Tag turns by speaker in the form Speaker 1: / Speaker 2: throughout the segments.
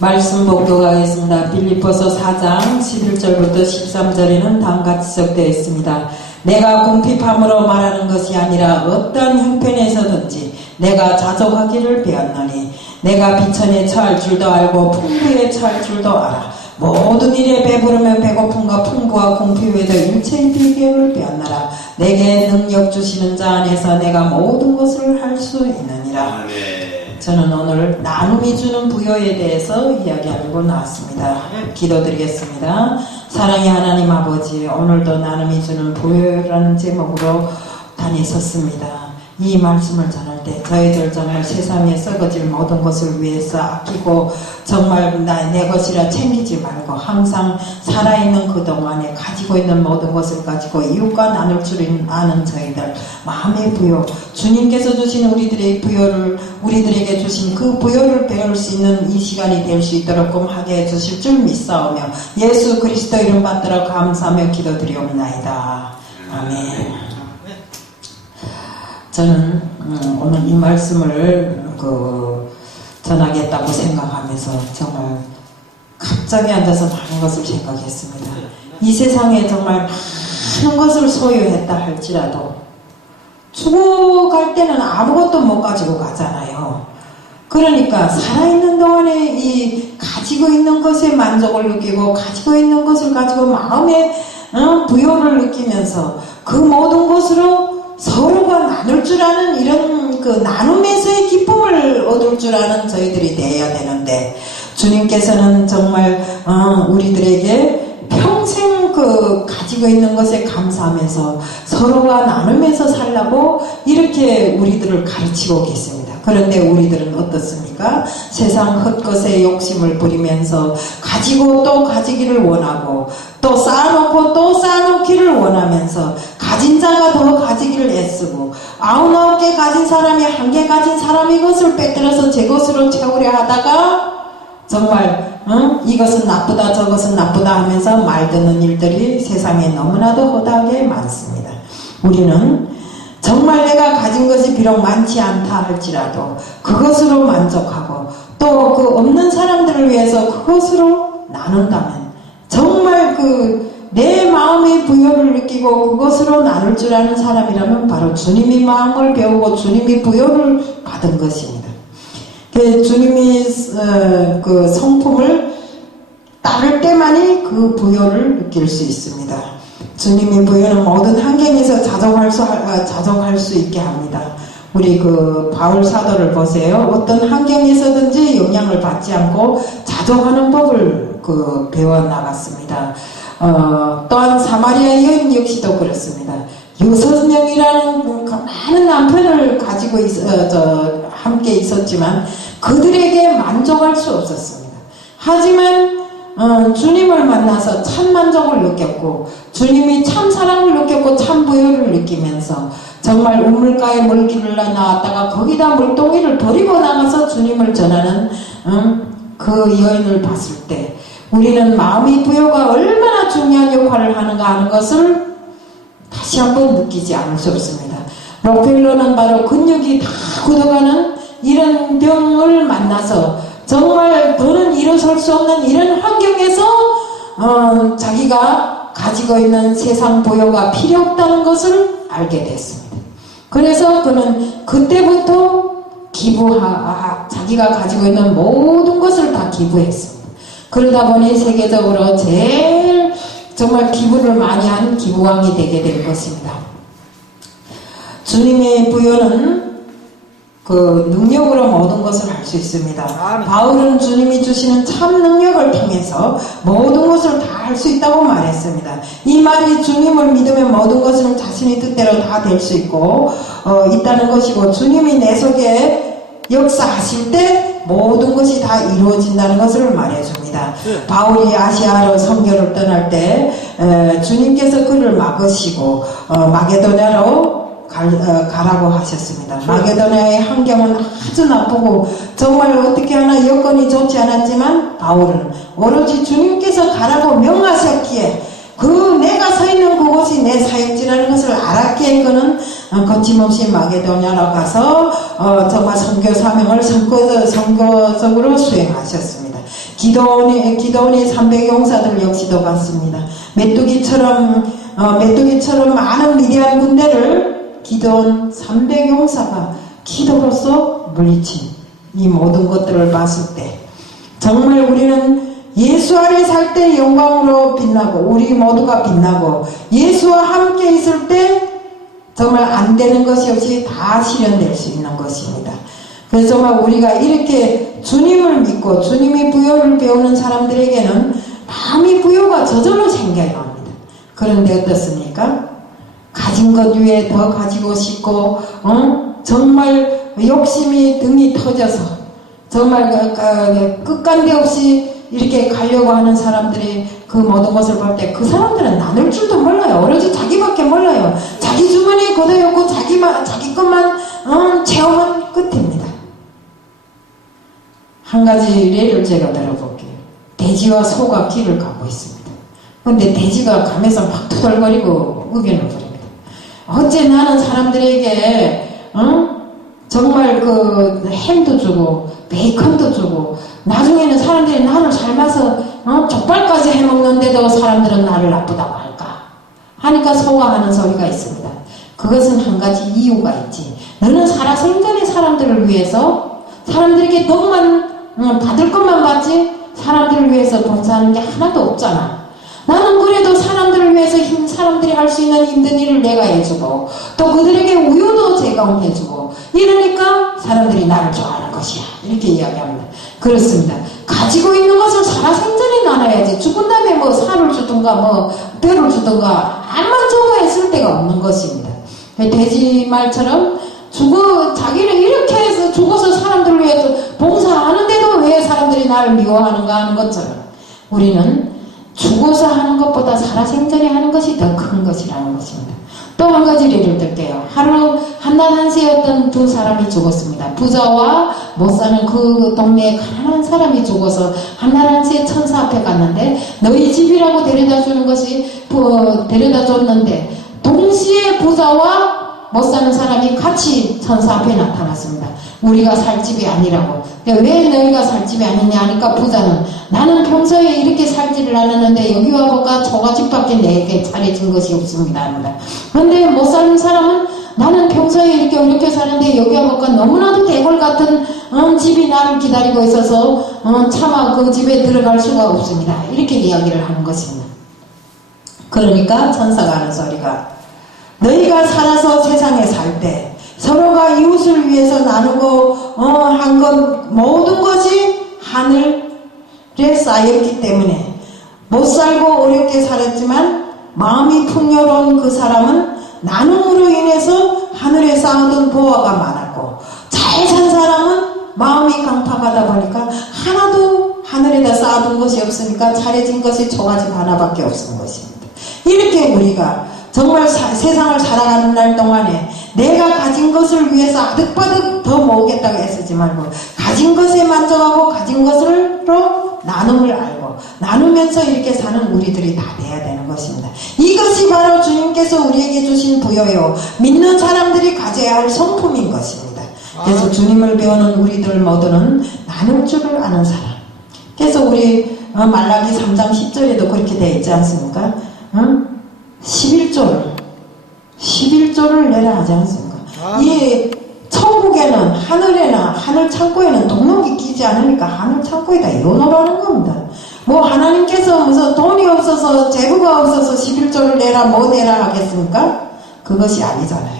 Speaker 1: 말씀 복독하겠습니다. 빌리포서 4장 11절부터 13절에는 다음같이 적되어 있습니다. 내가 궁핍함으로 말하는 것이 아니라 어떤 형편에서든지 내가 자족하기를 배웠노니 내가 비천에 처할 줄도 알고 풍부에 처할 줄도 알아. 모든 일에 배부르면 배고픔과 풍부와 궁핍에도 일체의 비결을 배웠나라. 내게 능력 주시는 자 안에서 내가 모든 것을 할 수 있느니라.
Speaker 2: 아멘.
Speaker 1: 저는 오늘 나눔이 주는 부여에 대해서 이야기하려고 나왔습니다. 기도드리겠습니다. 사랑의 하나님 아버지, 오늘도 나눔이 주는 부여라는 제목으로 다니셨습니다. 이 말씀을 전할 때 저희들 정말 세상에 썩어질 모든 것을 위해서 아끼고 정말 나, 내 것이라 챙기지 말고 항상 살아있는 그 동안에 가지고 있는 모든 것을 가지고 이웃과 나눌 줄 아는 저희들 마음의 부여 주님께서 주신 우리들의 부여를 우리들에게 주신 그 부여를 배울 수 있는 이 시간이 될 수 있도록 하게 해주실 줄 믿사오며 예수 그리스도 이름 받들어 감사하며 기도드리옵나이다. 아멘. 저는 음, 오늘 이 말씀을 그 전하겠다고 생각하면서 정말 갑자기 앉아서 많은 것을 생각했습니다. 이 세상에 정말 많은 것을 소유했다 할지라도 죽어갈 때는 아무것도 못 가지고 가잖아요. 그러니까 살아있는 동안에 이 가지고 있는 것에 만족을 느끼고 가지고 있는 것을 가지고 마음의 어, 부여를 느끼면서 그 모든 것으로 서로가 나눌 줄 아는 이런 그 나눔에서의 기쁨을 얻을 줄 아는 저희들이 되어야 되는데 주님께서는 정말 어, 우리들에게 평생 그 가지고 있는 것에 감사하면서 서로가 나누면서 살라고 이렇게 우리들을 가르치고 계십니다. 그런데 우리들은 어떻습니까? 세상 헛것에 욕심을 부리면서 가지고 또 가지기를 원하고 또 쌓아놓고 또 쌓아놓기를 원하면서 가진 자가 더 가지기를 애쓰고 아흔아홉 개 가진 사람이 한 개 가진 사람이 것을 빼들어서 제 것으로 채우려 하다가 정말 어? 이것은 나쁘다 저것은 나쁘다 하면서 말 듣는 일들이 세상에 너무나도 허다하게 많습니다. 우리는 정말 내가 가진 것이 비록 많지 않다 할지라도 그것으로 만족하고 또 그 없는 사람들을 위해서 그것으로 나눈다면 정말 그 내 마음의 부여를 느끼고 그것으로 나눌 줄 아는 사람이라면 바로 주님의 마음을 배우고 주님의 부여를 받은 것입니다. 그 주님이 어, 그 성품을 따를 때만이 그 부여를 느낄 수 있습니다. 주님의 부여는 모든 환경에서 자정할 수, 아, 자정할 수 있게 합니다. 우리 그 바울 사도를 보세요. 어떤 환경에서든지 영향을 받지 않고 자정하는 법을 그 배워 나갔습니다. 어, 또한 사마리아 여인 역시도 그렇습니다. 여섯 명이라는 그 많은 남편을 가지고 있, 어, 저, 함께 있었지만 그들에게 만족할 수 없었습니다. 하지만 어, 주님을 만나서 참 만족을 느꼈고 주님이 참 사랑을 느꼈고 참 부여를 느끼면서 정말 우물가에 물길을 나왔다가 거기다 물동이를 버리고 나가서 주님을 전하는 음, 그 여인을 봤을 때 우리는 마음의 부여가 얼마나 중요한 역할을 하는가 하는 것을 다시 한번 느끼지 않을 수 없습니다. 록펠러는 바로 근육이 다 굳어가는 이런 병을 만나서 정말 더는 일어설 수 없는 이런 환경에서 어, 자기가 가지고 있는 세상 보여가 필요 없다는 것을 알게 됐습니다. 그래서 그는 그때부터 기부하 자기가 가지고 있는 모든 것을 다 기부했습니다. 그러다 보니 세계적으로 제일 정말 기부를 많이 한 기부왕이 되게 될 것입니다. 주님의 부여는 그 능력으로 모든 것을 할 수 있습니다. 바울은 주님이 주시는 참 능력을 통해서 모든 것을 다 할 수 있다고 말했습니다. 이 말이 주님을 믿으면 모든 것은 자신의 뜻대로 다 될 수 있고 어, 있다는 것이고 주님이 내 속에 역사하실 때 모든 것이 다 이루어진다는 것을 말해줍니다.
Speaker 2: 네.
Speaker 1: 바울이 아시아로 선교를 떠날 때 에, 주님께서 그를 막으시고 어, 마게도냐로 가 라고 하셨습니다. 마게도냐의 환경은 아주 나쁘고 정말 어떻게 하나 여건이 좋지 않았지만 바울은 오로지 주님께서 가라고 명하셨기에 그 내가 서 있는 그곳이 내 사역지라는 것을 알았기에 그는 어, 거침없이 마게도냐로 가서 어, 정말 선교 사명을 선거, 선거적으로 수행하셨습니다. 기도원의, 기도원의 300 용사들 역시도 같습니다. 메뚜기처럼, 어, 메뚜기처럼 많은 미디안 군대를 기도원 300 용사가 기도로서 물리친 이 모든 것들을 봤을 때 정말 우리는 예수 안에 살 때 영광으로 빛나고 우리 모두가 빛나고 예수와 함께 있을 때 정말 안 되는 것이 없이 다 실현될 수 있는 것입니다. 그래서 정말 우리가 이렇게 주님을 믿고 주님이 부여를 배우는 사람들에게는 마음이 부여가 저절로 생겨야 합니다. 그런데 어떻습니까? 가진 것 위에 더 가지고 싶고 어? 정말 욕심이 등이 터져서 정말 그, 그, 끝간데 없이 이렇게 가려고 하는 사람들이 그 모든 것을 볼 때 그 사람들은 나눌 줄도 몰라요. 오로지 자기밖에 몰라요. 자기 주머니에 걷어였고 자기만 자기 것만 어, 채우면 끝입니다. 한 가지 예를 제가 들어볼게요. 돼지와 소가 길을 가고 있습니다. 근데 돼지가 감에서 막 투덜거리고 의견을. 어째 나는 사람들에게 어? 정말 그 햄도 주고 베이컨도 주고 나중에는 사람들이 나를 삶아서 어? 족발까지 해먹는데도 사람들은 나를 나쁘다고 할까 하니까 소가 하는 소리가 있습니다. 그것은 한 가지 이유가 있지. 너는 살아생전의 사람들을 위해서 사람들에게 너무만 응, 받을 것만 받지 사람들을 위해서 봉사하는 게 하나도 없잖아. 나는 그래도 사람들을 위해서 힘, 사람들이 할 수 있는 힘든 일을 내가 해주고 또 그들에게 우유도 제공해주고 이러니까 사람들이 나를 좋아하는 것이야. 이렇게 이야기합니다. 그렇습니다. 가지고 있는 것을 살아생전에 나눠야지 죽은 다음에 뭐 살을 주든가 뭐 뼈를 주든가 아무런 좋아했을 데가 없는 것입니다. 돼지 말처럼 죽어 자기를 이렇게 해서 죽어서 사람들을 위해서 봉사하는데도 왜 사람들이 나를 미워하는가 하는 것처럼 우리는 죽어서 하는 것보다 살아생전에 하는 것이 더 큰 것이라는 것입니다. 또 한 가지 예를 들게요. 하루 한낮 어떤 두 사람이 죽었습니다. 부자와 못 사는 그 동네에 가난한 사람이 죽어서 한낮 한시에 천사 앞에 갔는데 너희 집이라고 데려다 주는 것이 어, 데려다 줬는데 동시에 부자와 못 사는 사람이 같이 천사 앞에 나타났습니다. 우리가 살 집이 아니라고. 왜 너희가 살 집이 아니냐 하니까 부자는 나는 평소에 이렇게 살지를 않았는데 여기 와보니까 초가집밖에 내게 차려진 것이 없습니다. 합니다. 그런데 못 사는 사람은 나는 평소에 이렇게 이렇게 사는데 여기 와보니까 너무나도 대골 같은 어, 집이 나를 기다리고 있어서 어, 차마 그 집에 들어갈 수가 없습니다. 이렇게 이야기를 하는 것입니다. 그러니까 천사가 하는 소리가 너희가 살아서 세상에 살 때 서로가 이웃을 위해서 나누고 어, 한 것 모든 것이 하늘에 쌓였기 때문에 못 살고 어렵게 살았지만 마음이 풍요로운 그 사람은 나눔으로 인해서 하늘에 쌓아둔 보화가 많았고 잘 산 사람은 마음이 강팍하다 보니까 하나도 하늘에다 쌓아둔 것이 없으니까 차려진 것이 초가집 하나밖에 없는 것입니다. 이렇게 우리가 정말 사, 세상을 살아가는 날 동안에 내가 가진 것을 위해서 아득바득 더 모으겠다고 애쓰지 말고 가진 것에 만족하고 가진 것으로 나눔을 알고 나누면서 이렇게 사는 우리들이 다 돼야 되는 것입니다. 이것이 바로 주님께서 우리에게 주신 부여요. 믿는 사람들이 가져야 할 성품인 것입니다. 그래서 주님을 배우는 우리들 모두는 나눌 줄을 아는 사람. 그래서 우리 어, 말라기 3장 10절에도 그렇게 되어 있지 않습니까? 응? 11조를 11조를 내라 하지 않습니까?
Speaker 2: 아.
Speaker 1: 이 천국에는 하늘에나 하늘 창고에는 동록이 끼지 않으니까 하늘 창고에다 이어놓으라는 겁니다. 뭐 하나님께서 무슨 돈이 없어서 재고가 없어서 11조를 내라 뭐 내라 하겠습니까? 그것이 아니잖아요.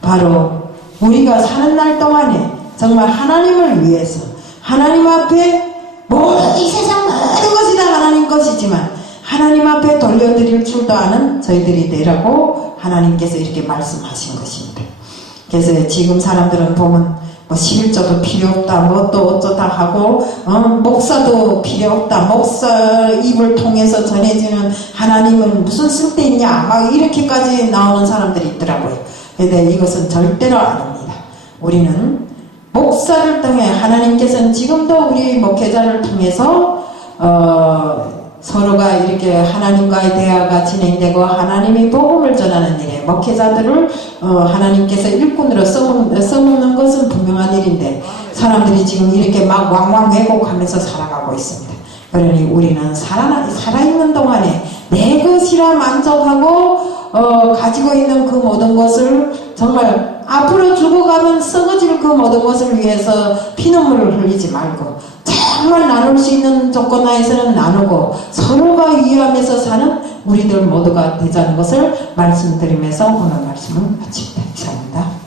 Speaker 1: 바로 우리가 사는 날 동안에 정말 하나님을 위해서 하나님 앞에 모든 이 세상 모든 것이 다 하나님 것이지만 하나님 앞에 돌려드릴 줄도 아는 저희들이 되라고 하나님께서 이렇게 말씀하신 것입니다. 그래서 지금 사람들은 보면 뭐 11조도 필요 없다, 뭐 또 어쩌다 하고, 어, 목사도 필요 없다, 목사 입을 통해서 전해지는 하나님은 무슨 쓸데 있냐, 막 이렇게까지 나오는 사람들이 있더라고요. 근데 이것은 절대로 아닙니다. 우리는 목사를 통해 하나님께서는 지금도 우리 목회자를 통해서, 어, 서로가 이렇게 하나님과의 대화가 진행되고 하나님이 복음을 전하는 일에 목회자들을 어, 하나님께서 일꾼으로 써먹, 써먹는 것은 분명한 일인데 사람들이 지금 이렇게 막 왕왕 왜곡하면서 살아가고 있습니다. 그러니 우리는 살아, 살아있는 동안에 내 것이라 만족하고 어, 가지고 있는 그 모든 것을 정말 앞으로 죽어가면 썩어질 그 모든 것을 위해서 피눈물을 흘리지 말고 정말 나눌 수 있는 조건 하에서는 나누고 서로가 위하면서 사는 우리들 모두가 되자는 것을 말씀드리면서 오늘 말씀을 마칩니다. 이상.